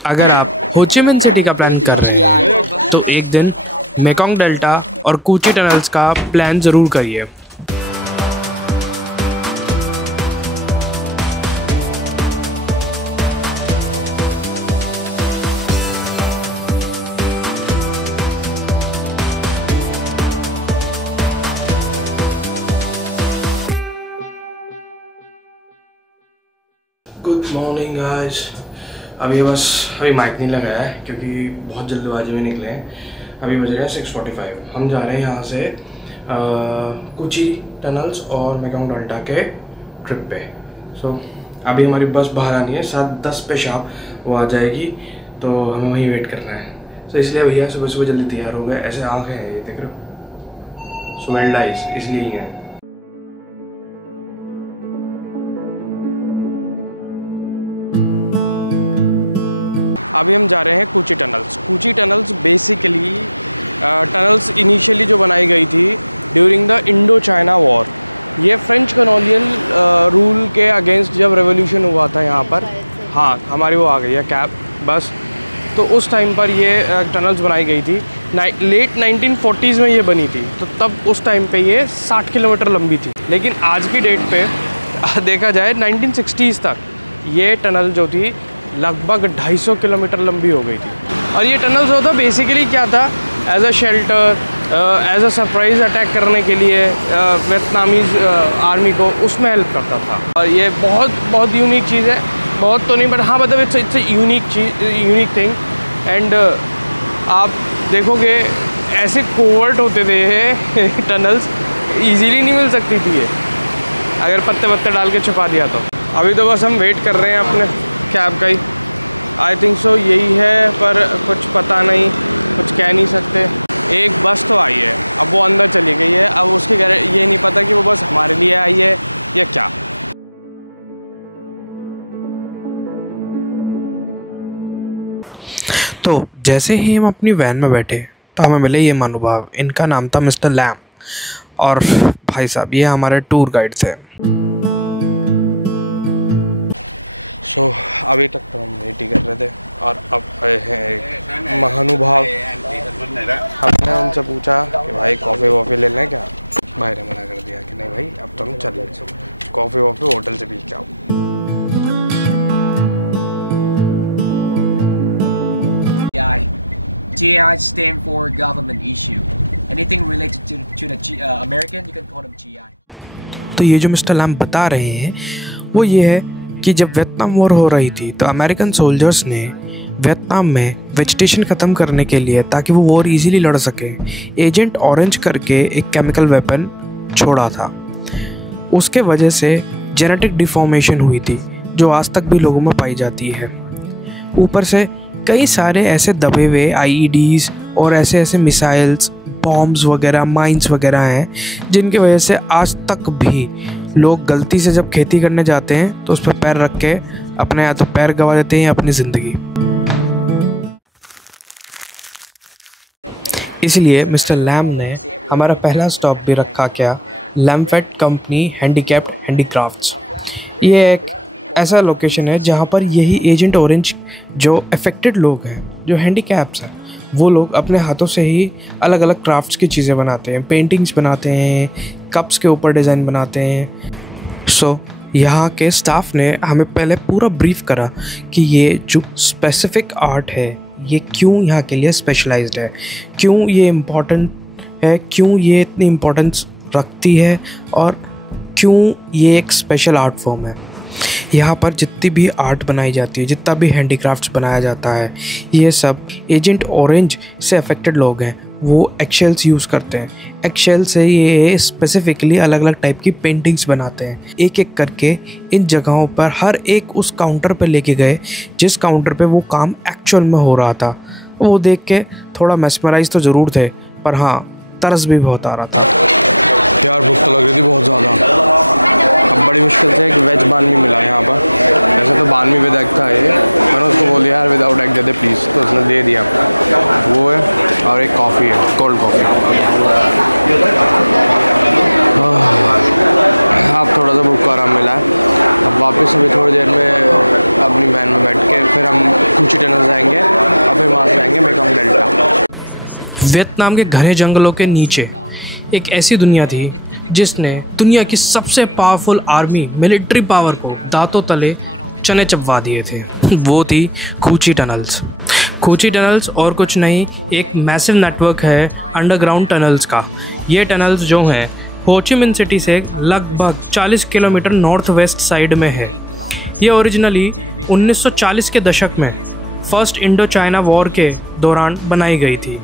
अगर आप हो ची मिन सिटी का प्लान कर रहे हैं तो एक दिन मेकोंग डेल्टा और कूची टनल्स का प्लान ज़रूर करिए। Good morning guys. अभी माइक नहीं लगाया है क्योंकि बहुत जल्दबाजी में निकले हैं। अभी बज रहे हैं 6:45। हम जा रहे हैं यहाँ से कूची टनल्स और मेकोंग डेल्टा के ट्रिप पे। सो अभी हमारी बस बाहर आनी है 7:10 पे शाम वो आ जाएगी, तो हमें वहीं वेट करना है। तो इसलिए भैया सुबह सुबह जल्दी तैयार हो गए। ऐसे आँखें हैं ये देख रहे हो, स्वेल्ड आइज, इसलिए ही हैं। अभी हम जा रहे हैं Cu Chi tunnels. Cu Chi tunnels basically tunnels initially जो बनाई गई थी during the Indo China war. ये फ्रेंच कॉलोनियल रूल के अगेंस्ट जब रेवोल्यूशन हुआ था यहाँ पर। हाँ, हमारी वो आ गई है कैब बस। तो उस टाइम पर ये टनल्स बनाई गई थी। लेट 1940s में ये बनी थी, तो तब उस टाइम पे ये 60 किलोमीटर लंबी थी। लेकिन आज की डेट पे देखा जाए 1960s तक ये टनल जो थी लगभग 250 किलोमीटर लंबी हो गई थी। और ये टनल जो था बेसिकली क्या था, as a shelter, as a surprise attack करने के लिए वियतनामीज़ आर्मी को, उसमें हेल्प करता था। और ये बहुत यूनिक चीज़ है। बहुत तो नहीं बट हाँ, मतलब it's unique cheese, unique thing. And आप देखोगे ऐसे कोवर्ट होते थे टनल्स, ईजीली नहीं मिल सकती थी ये अगर पत्ते डाल के छुपा दिया तो। अभी तो बस हम वेट कर रहे हैं अपने कैब का ही। आई थिंक सो यही है, पर कुछ पता नहीं, कुछ कह नहीं सकते। एक बस तो आई है, अब वो अंदर चली गई है। अब उसकी ये नहीं पता कि वो बस हमारे लिए आई है या क्या। तो जैसे ही हम अपनी वैन में बैठे तो हमें मिले ये महानुभाव। इनका नाम था मिस्टर लैम, और भाई साहब ये हमारे टूर गाइड थे। सो अभी तक तो हम वेट ही कर रहे थे, और अब आए हैं एक महानुभाव। हमने उनसे पूछा कि भाई कॉफ़ी वॉफ़ी ले लें क्या। भाई ने मना कर दिया कि नहीं भाई, अब तो हम चल रहे, कॉफ़ी वॉफ़ी होटल से पी के आओ। GI stand for government issue. Anything related to the American, you can call them GI. तो ये जो मिस्टर लैम बता रहे हैं वो ये है कि जब वियतनाम वॉर हो रही थी तो अमेरिकन सोल्जर्स ने वियतनाम में वेजिटेशन ख़त्म करने के लिए, ताकि वो वॉर इजीली लड़ सके, एजेंट ऑरेंज करके एक केमिकल वेपन छोड़ा था। उसके वजह से जेनेटिक डिफॉर्मेशन हुई थी जो आज तक भी लोगों में पाई जाती है। ऊपर से कई सारे ऐसे दबे हुए IEDs और ऐसे मिसाइल्स, बॉम्ब्स वगैरह, माइंस वगैरह हैं जिनकी वजह से आज तक भी लोग गलती से जब खेती करने जाते हैं तो उस पर पैर रख के अपने या तो पैर गंवा देते हैं या अपनी ज़िंदगी। इसलिए मिस्टर लैम ने हमारा पहला स्टॉप भी रखा क्या, लैमफेट कंपनी हैंडीकैप्ड हैंडीक्राफ्ट्स। ये एक ऐसा लोकेशन है जहाँ पर यही एजेंट ऑरेंज जो अफेक्टेड लोग हैं, जो हैंडीकैप्स हैं, वो लोग अपने हाथों से ही अलग अलग क्राफ्ट्स की चीज़ें बनाते हैं, पेंटिंग्स बनाते हैं, कप्स के ऊपर डिज़ाइन बनाते हैं। सो यहाँ के स्टाफ ने हमें पहले पूरा ब्रीफ करा कि ये जो स्पेसिफिक आर्ट है ये क्यों यहाँ के लिए स्पेशलाइज्ड है, क्यों ये इम्पोर्टेंट है, क्यों ये इतनी इम्पोर्टेंस रखती है, और क्यों ये एक स्पेशल आर्ट फॉर्म है। यहाँ पर जितनी भी आर्ट बनाई जाती है, जितना भी हैंडीक्राफ्ट्स बनाया जाता है, ये सब एजेंट ऑरेंज से अफेक्टेड लोग हैं। वो एक्शेल्स यूज़ करते हैं। एक्शेल से ये स्पेसिफिकली अलग अलग टाइप की पेंटिंग्स बनाते हैं। एक एक करके इन जगहों पर हर एक उस काउंटर पर लेके गए जिस काउंटर पे वो काम एक्चुअल में हो रहा था। वो देख के थोड़ा मेस्मराइज तो ज़रूर थे, पर हाँ तरस भी बहुत आ रहा था। यार भूख तो लग रही थी बहुत ज़्यादा। अब बड़ी मुश्किल से एक वेज बानमी मिला यहाँ पर। वैसे तो बानमी विद एग था ये, मैंने उसको बोल दिया यार without egg they they please, तो उसने दे दिया। वो है और एक कॉफ़ी है, कोल्ड कॉफ़ी। अब थोड़ा सा भूख का आराम मिला है। अब वापस अभी थोड़ी देर में अपनी वैन में बैठ के फिर हम कूची टनल जाएंगे और फिर वहाँ से जाएंगे मेकॉन्ग डेल्टा। वियतनाम के घने जंगलों के नीचे एक ऐसी दुनिया थी जिसने दुनिया की सबसे पावरफुल आर्मी मिलिट्री पावर को दांतों तले चने चबवा दिए थे। वो थी कूची टनल्स। कूची टनल्स और कुछ नहीं, एक मैसिव नेटवर्क है अंडरग्राउंड टनल्स का। ये टनल्स जो हैं हो ची मिन सिटी से लगभग 40 किलोमीटर नॉर्थ वेस्ट साइड में है। ये ओरिजिनली 1940 के दशक में फर्स्ट इंडो चाइना वॉर के दौरान बनाई गई थी।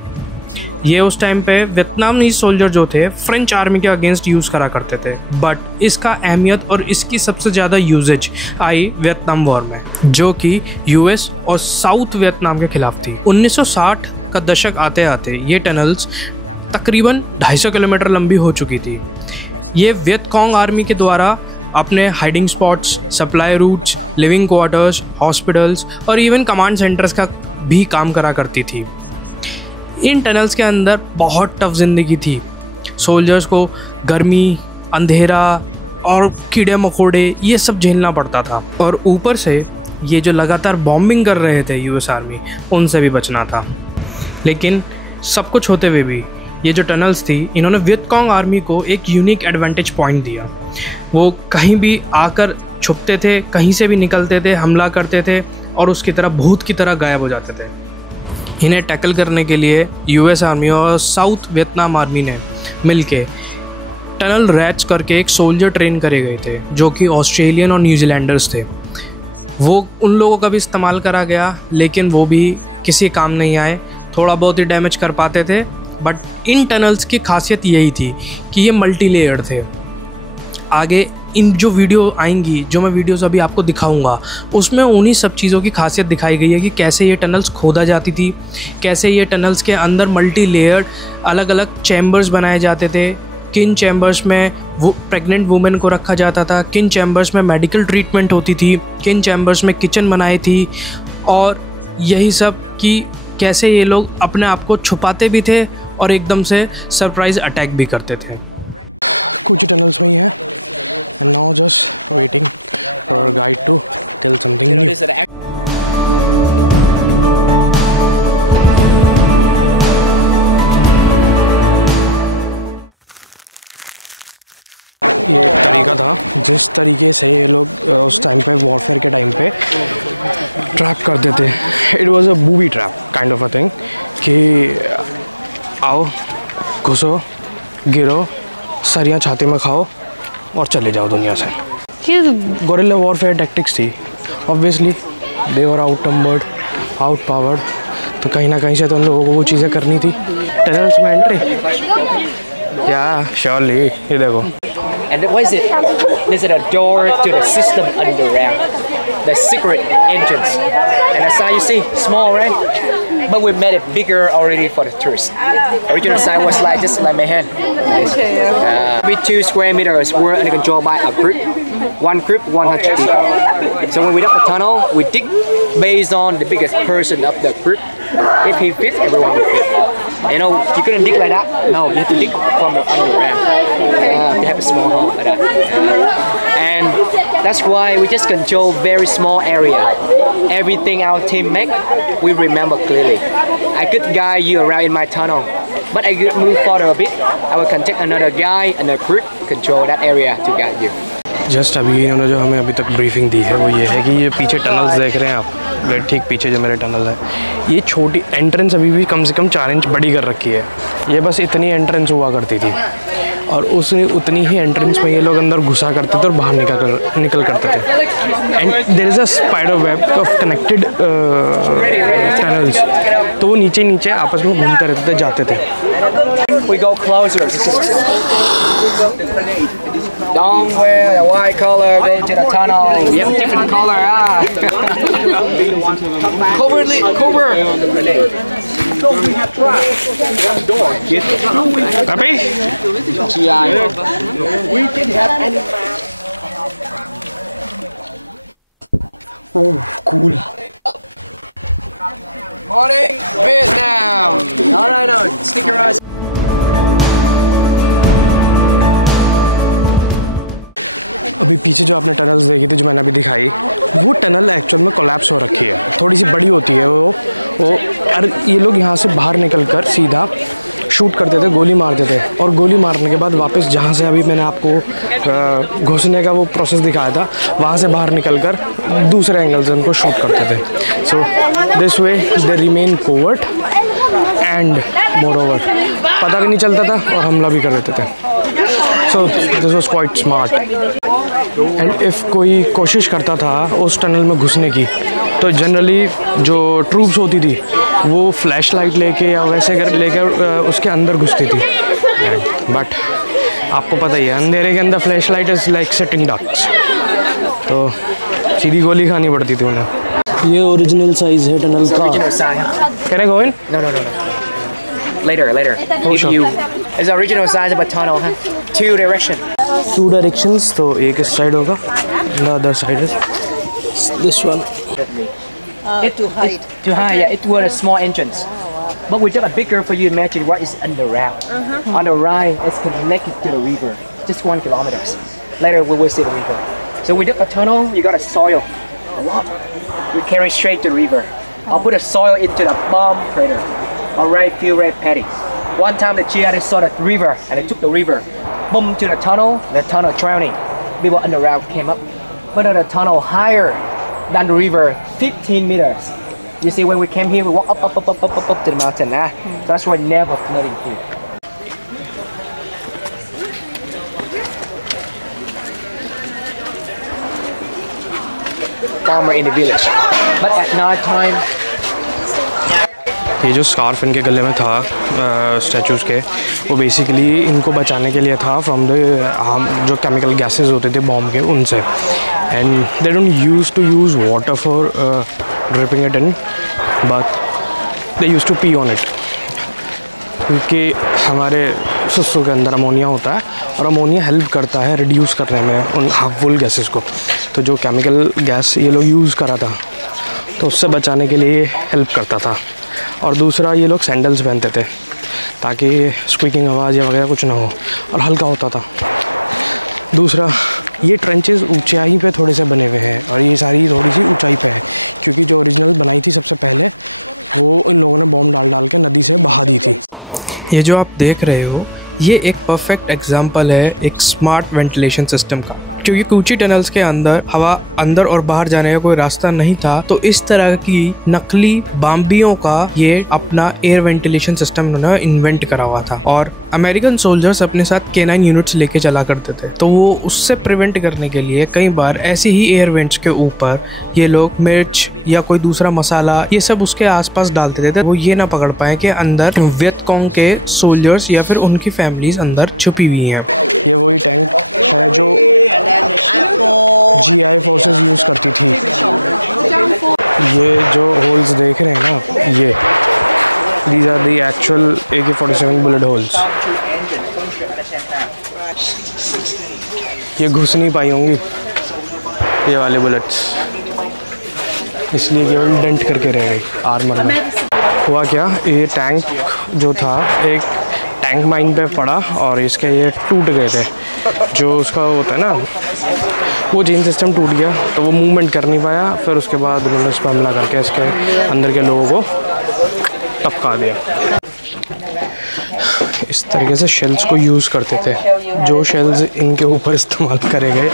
ये उस टाइम पे वियतनामी सोल्जर जो थे फ्रेंच आर्मी के अगेंस्ट यूज़ करा करते थे, बट इसका अहमियत और इसकी सबसे ज़्यादा यूजेज आई वियतनाम वॉर में, जो कि यूएस और साउथ वियतनाम के खिलाफ थी। 1960 का दशक आते आते ये टनल्स तकरीबन 250 किलोमीटर लंबी हो चुकी थी। ये वियतकॉन्ग आर्मी के द्वारा अपने hiding spots, supply routes, living quarters, hospitals और इवन कमांड सेंटर्स का भी काम करा करती थी। इन टनल्स के अंदर बहुत टफ ज़िंदगी थी। सोल्जर्स को गर्मी, अंधेरा और कीड़े मकोड़े ये सब झेलना पड़ता था, और ऊपर से ये जो लगातार बॉम्बिंग कर रहे थे यूएस आर्मी, उनसे भी बचना था। लेकिन सब कुछ होते हुए भी ये जो टनल्स थी, इन्होंने वियतकॉन्ग आर्मी को एक यूनिक एडवांटेज पॉइंट दिया। वो कहीं भी आकर छुपते थे, कहीं से भी निकलते थे, हमला करते थे और उसकी तरह भूत की तरह गायब हो जाते थे। इन्हें टैकल करने के लिए यूएस आर्मी और साउथ वियतनाम आर्मी ने मिलके टनल रैट्स करके एक सोल्जर ट्रेन करे गए थे, जो कि ऑस्ट्रेलियन और न्यूजीलैंडर्स थे। वो उन लोगों का भी इस्तेमाल करा गया, लेकिन वो भी किसी काम नहीं आए, थोड़ा बहुत ही डैमेज कर पाते थे। बट इन टनल्स की खासियत यही थी कि ये मल्टी लेयर्ड थे। आगे इन जो वीडियो आएंगी, जो मैं वीडियोस अभी आपको दिखाऊंगा, उसमें उन्हीं सब चीज़ों की खासियत दिखाई गई है कि कैसे ये टनल्स खोदा जाती थी, कैसे ये टनल्स के अंदर मल्टी लेयर्ड अलग अलग चैम्बर्स बनाए जाते थे, किन चैम्बर्स में वो प्रेग्नेंट वुमेन को रखा जाता था, किन चैम्बर्स में मेडिकल ट्रीटमेंट होती थी, किन चैम्बर्स में किचन बनाई थी, और यही सब कि कैसे ये लोग अपने आप को छुपाते भी थे और एकदम से सरप्राइज़ अटैक भी करते थे। कुछ टनल्स में ही है, and now just waiting for our guide to tell something new. ये एक तरीका था जिस तरीके से ये लोग उस टाइम पे वॉरफेयर के टाइम पे ट्रैप करते थे। It was a booby trap kind of a thing कि आओ, घुसो, गिरो, सरियाँ छाती में खाओ और चले जाओ दुनिया से। ये गोरिल्ला वॉरफेयर टैक्टिक्स थी। Obviously they were outnumbered, out powered, तो कहीं ना कहीं से तो उन लोगों को वो चीज़ें करनी थी। टनल्स में एंट्री, या श्योरली, ये देखो। And what is it? This is a door to the system underground, the secret entrance. And that's how you see, small, right? But we made it bigger already for the tourists. Original size was like just like my hand. Every 2 square meters, we're under control by a group. One group, 100 people. So when we dug the tunnel, we dig based on the biggest person of the group. If he fits, everyone will fit. You know, you couldn't dig like that. No, you have to dig from the underground. You have a small hole like that. And that's why we just control very small area. Everything our team make, we remember clearly. I could guide you around in my tunnel, but I could move further a bit. I will contact another guy and a group control that area to guide you. Just अभी इन्होंने जो हमें अभी तक briefing दी है वो ये है कि ये पीछे टनल्स देख रहे हैं आप, ठीक पीछे जो मेरे टनल है, ये छोटी एंट्रेंस अभी भी कम से कम 4 इंच बड़ी कर रखी है। ये बस इतनी एंट्रेंस हुआ करती थी और उतनी ही एंट्रेंस में ये लोग अंदर घुसा करते थे और बाहर निकल करते थे। And there is a spider web of connected tunnels, तो वो नीचे आपस में घूमते रहते थे, जाते थे। We go closer. Don't wear the white color, go to the tunnel. We have a different color, cover. Happy? Oh, cool. Morning, Vietnam. All right, now stick your eyes. अभी पीछे जो आपने टनल्स देखी थी, जो मैंने अभी दिखाई, वो टनल एक्चुअल में कोलैप्स हो रखी है, थोड़ी सी बड़ी होती है वो और ये लोग यहाँ से बाहर निकल कर सीधा शूट करते थे, गोली मारते थे, और गोली मारने के बाद वापस जहाँ से अभी मैंने आपको घुसने का वो प्रोसेस दिखाया था, वहाँ से बाहर निकल कर दूसरे एंगल से उनको शूट करते थे. So this way they remain covert and more over पता भी नहीं चलता था और हमला भी कर देते थे. So this was quite smart. And if कोई कोशिश करता था उस टनल में घुसने की, तो जनरली जो ट्रूप्स होती थी वो फ्लैश लाइट लेके या वैसे लेकर उसके अंदर घुसती थी. बट आपको पता ही है, अंधेरे के अंदर flash light is like setting ducks, तो सीधी गोली खानी पड़ती थी उन्हें. ये ओरिजिनल साइज़ है टनल का. Can I go in? No. Later. Oh, sure. It's the original size of a tunnel, huh? 2 direction. 2 directions, तो एक इस साइड होगा, the other side is this one. Too high, yeah. It was a small entrance. But we took a bigger for you to imagine what is underground. On the right, it's connected to the river. Just 1 kilometer. Later, we will see the river. So we dug a tunnel, you got a soil. A lot. We carry straight to the river. I'll put a soil into the bomb crater. Alright, few red paddies. One time the jihadists saw the river and they took the river. Boom to the tunnel drowning. People underground came up. But the tunnel higher than the river, 15 meters. You see, when we came here, we walk up to the mountain. So that's why never flooding here. Farmer in the village. But at night time, ये जो scarf इनके गले में था statues के, वो basically इनको बचाने के लिए था फ्रॉम द जो केमिकल गैसेस होते थे बॉम्ब के, उनसे. And they don't use to use water for dripping it in, but they use to pee on it, क्योंकि हमारे सुसु के अंदर अमोनिया होता है और अमोनिया हेल्प करता है रिड्यूस करने में उन हार्मफुल गैसेस को. तो जो केमिकल गैस ये लोग यूज़ करा था, तो उससे बचाने के लिए हेल्प करता था. और दूसरा, ये लोग सैंडल्स पहनते थे ताकि स्क्वीकिंग आवाज़ या वगैरह कुछ ना हो, और हल्का होता था. दूसरा, ये ट्रेंचेस ऊंचाई पे थोड़े से बने हुए हैं, और ये सारी थोड़ी सी ऊंचाई पे है, क्योंकि जो ओरिजिनल बनाई थी सबसे पहले, वो इन लोगों ने बॉम्ब डाल के नदी से बहा दी थी. ये जो आप देख रहे हो, ये एक परफेक्ट एग्जांपल है एक स्मार्ट वेंटिलेशन सिस्टम का, क्योंकि कूची टनल्स के अंदर हवा अंदर और बाहर जाने का कोई रास्ता नहीं था, तो इस तरह की नकली बाम्बियों का ये अपना एयर वेंटिलेशन सिस्टम उन्होंने इन्वेंट करा हुआ था. और अमेरिकन सोल्जर्स अपने साथ K9 यूनिट्स लेके चला करते थे, तो वो उससे प्रिवेंट करने के लिए कई बार ऐसे ही एयर वेंट्स के ऊपर ये लोग मिर्च या कोई दूसरा मसाला ये सब उसके आसपास डालते थे, वो ये ना पकड़ पाए कि अंदर वियतकॉन्ग के सोल्जर्स या फिर उनकी फैमिलीज अंदर छुपी हुई हैं. ये वही टैंक है जो GI फोर्सेस यूज़ करती थी. ये जो होल्स देख रहे हैं ना, ये these are the actual AK-47 bullet holes. ये घुस नहीं पाई होंगी ये वाले बुलेट्स, इसलिए केवल डेंट करके रह गई आर्मर में. हुआ क्या, ये टैंक जो था एक टैंक माइन पे पड़ा और इसके ये टूट गए थे. जो उसका होता है ना, वो चेन सिस्टम टूट गया, तो वो मूवमेंट कर नहीं पाया. फिर उसके बाद उन्होंने इस पर हमला करके इसके अंदर के लोगों को टपका दिया. इस तरीके से शेल्स को यूज़ करते थे. जो शेल्स इनके ऊपर इस्तेमाल करे गए,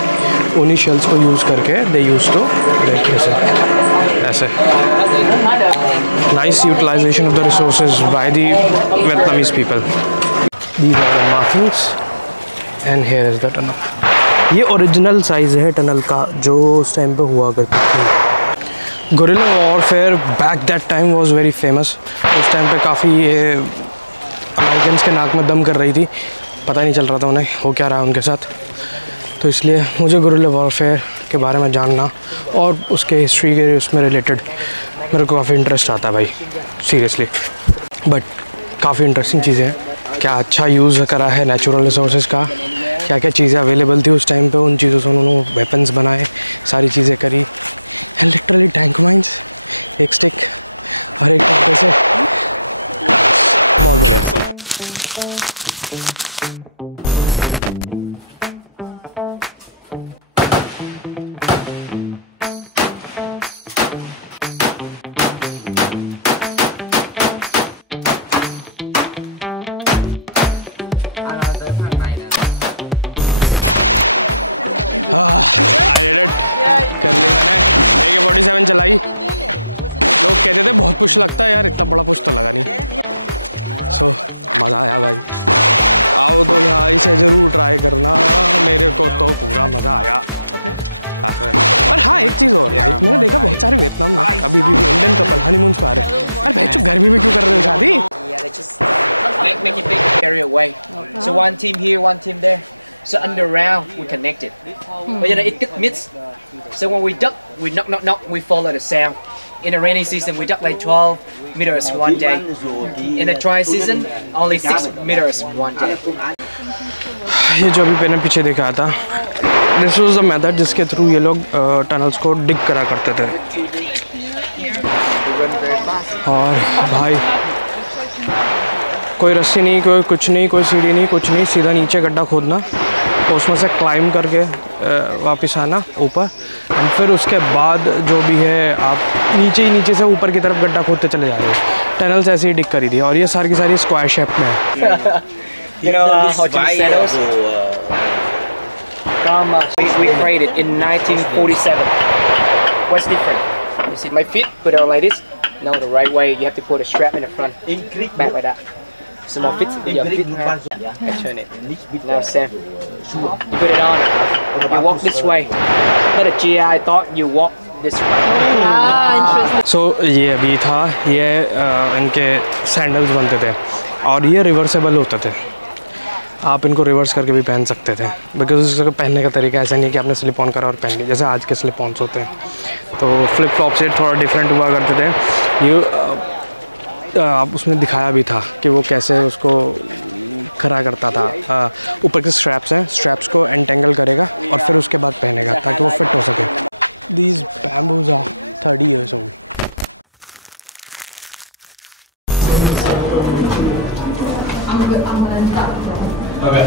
उन्हीं शेल्स को यूज़ करके दे यूज़ टू ऐसे nice utilization of the resources by the Vietnamese people. These are the markings and here is the tunnel. ये ओरिजिनल साइज़ है टनल का जो उस टाइम पे हुआ करती थी. Guerrilla warfare back that time was very famous. उस टाइम पे काफ़ी ये अमेरिकन्स के नाक में दम कर रही थी, पता नहीं चल रहा था उन्हें हो क्या रहा है उनके साथ. तो इसलिए मुझे गुरिल्ला वॉरफेयर के बारे में जानना और उसके हिस्ट्री के उसमें रिलेटेड मेरे को काफ़ी इंटरेस्ट आता है भाई, सीरियसली. बट काफ़ी इंटरेस्टिंग चीज़ें हैं. क्या अच्छा यूज़ करा है नेचुरल रिसोर्सेज का, क्या क्या चीज़ें अवेलेबल थी उस टाइम पे, उन चीज़ों से उन्होंने वेपन्स बनाए, सारी चीज़ें करी. एंड लिटरली टैंक माइंस, एक स्टिक हर एक तरीके से बहुत बढ़िया। I did it. कर ली मैंने। AK-47 चलाई। लोग कहते थे बहुत पुश लगता है यार, इतना बड़ा पुश तो लगा नहीं। सो मज़ा आया भाई। आओ तो यहाँ इसे ज़रूर ट्राई करना, मेरे को तो पूरा मज़ा आया। और हाँ एक चीज़ और भाई, मैंने देखा बहुत सारे वियतनाम में अभी भी इंडियन कपल हनीमून पे आ रहे हैं। अरे भाई चुप, गर्मी में क्यों कर रहे हो शादी? Make it big area away. So one team here, one team there. So underground we connected. But you know it gets mixed. So when we duck, we knock, we follow the sound. In the rainy season, we duck like 12 meters one day. In the dry season, only 6 meters one day. ये जो अभी मैंने पीछे देखा था, this was the method जिसके through ये लोग टनल्स को डिग करा करते थे। और भाई कोई रस्सी नहीं, कोई कुछ नहीं, कोई सीढ़ी नहीं, कुछ नहीं, सीधा नीचे गड्ढा खोदना, उसमें से क्लाइंब करके वापस आना ऊपर, एंड फिर उसके बाद जो भी है आप नीचे ही नीचे से ऊपर की तरफ गड्ढा खोदते चले जा रहे हो। टनल्स ऐसे ही डिग करी थी और ये सारी की सारी स्क्वायर शेप में है। You know how to settle? We created in 1947. What's different? You see my feet put out like this. No, the right way. You have to put a strap in the front, back like that. Small feet, your feet. Yeah, I turn it. Now Sam, you put it on. You walk this way. But the GI thought you walk this way. interesting. सो ये अभी था, ये इनके sandals बनते थे और ये reversible होते थे। आप इनको रिवर्स करके भी पहन सकते थे, बिकॉज इसको पहनने का तरीका ऐसा नहीं है कि आपने स्लिप ऑन करा और पहन लिया, जैसे आज के स्लिप ऑन्स होते हैं। तो फ्लिप फ्लॉप से थोड़ा डिफरेंट हुआ करते थे। ये आप उसमें दिखाया भी था कि वो कैसे उसको खड़ा करता था। ऊपर के स्ट्रैप्स हैं, स्ट्रैप्स को एंटेंगल करेगा और फिर उसके बाद पहनेगा ताकि वो फिट हो सके। These bamboos are 30 years old. Okay.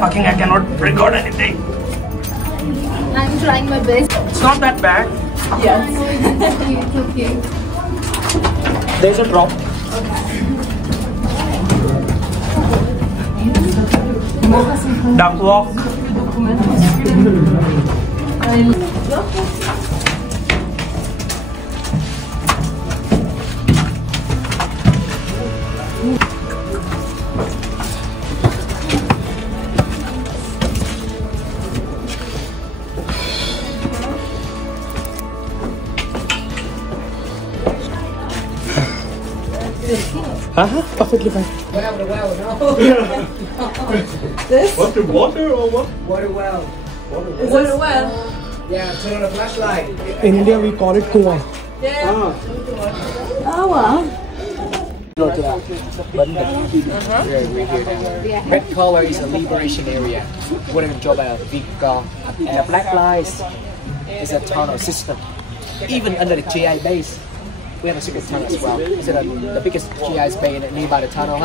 Fucking I cannot record anything. I'm trying my best. It's not that bad. Yes. It's okay. There's a drop. Duck walk. Perfectly fine. This? What, the water or what? Water well. Is this well? Yeah, turn on the flashlight. In India we call it Kuwa. Oh wow. Go to we hear that. Red color is a liberation area. Wouldn't job at a big car. And the black lights is a tunnel system. Even under the GI base, we have a secret tunnel as well. It's the biggest GI base nearby the tunnel,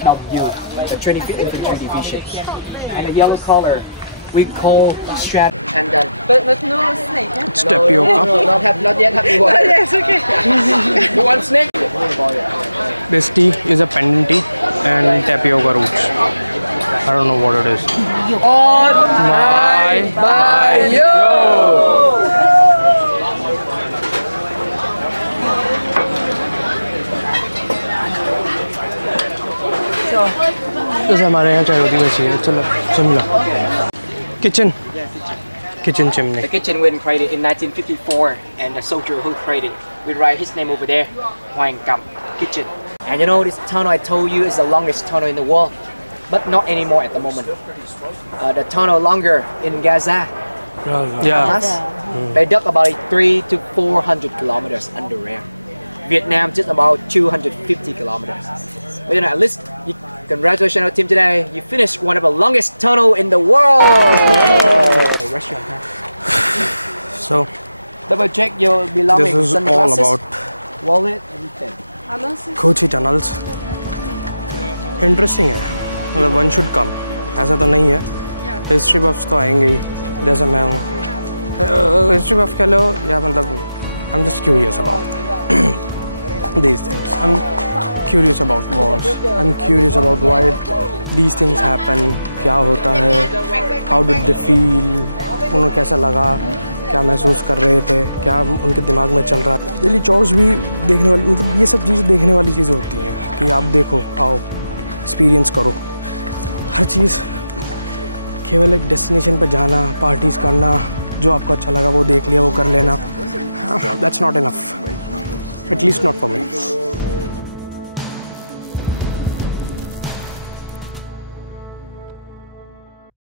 Dong Yu, the 25th Infantry Division. And the yellow color we call strap and then. But no snake, yeah? It's tapioca. No, not yet happy water. Yes, okay. You want snake? This tea is a pendant tea and tapioca roots. I don't know what it is. On my bio. जैसे हमारे यहाँ चाय होती वैसी है। चलो सुन लो। Kitchen chimney. The kitchen was created in 1954, and the soldier who created it, we write his name over there, Hoang Kam Kitchen. And you know this tunnel I told you is the longest tunnel in the world, but not anymore at the moment. The tunnel longer in Gaza. Yeah. They dug about 300 to 400 kilometers underground. Vietnam just about 250 kilometers. But you know, at least congratulations on our team today. You finished one of the longest tunnel in the world. Restaurant, huh? So Double check your belongings. this is all sunglasses, about wallet, everything. Kochi tunnels. Interesting है, मतलब one should come, ऐसा तो नहीं है। History बफ्स तो आएंगे ही, जैसे मैं हूँ। हिस्ट्री बफ कह लो या मतलब I am just curious about these things. I am curious about Wars, I am curious about why these things happen, क्या होता है, हाउ डिड दे फील, उन्हें कैसा लगा, क्या महसूस कर रहे थे, क्या उनके दिमाग में चल रहा है। दिल्ली चौर्स भी देखने वाली, मतलब ये सब चीज़ें देखने वाली चीज़ें होती हैं कि आप देखो, आओ, एक्सपीरियंस करो हर चीज़। केवल एक डेस्टिनेशन पर जाना, पार्टीज़ करना, जो आपको अच्छा लगा वो देख लिया, वो कर लेना, that's not enough, at least not for me.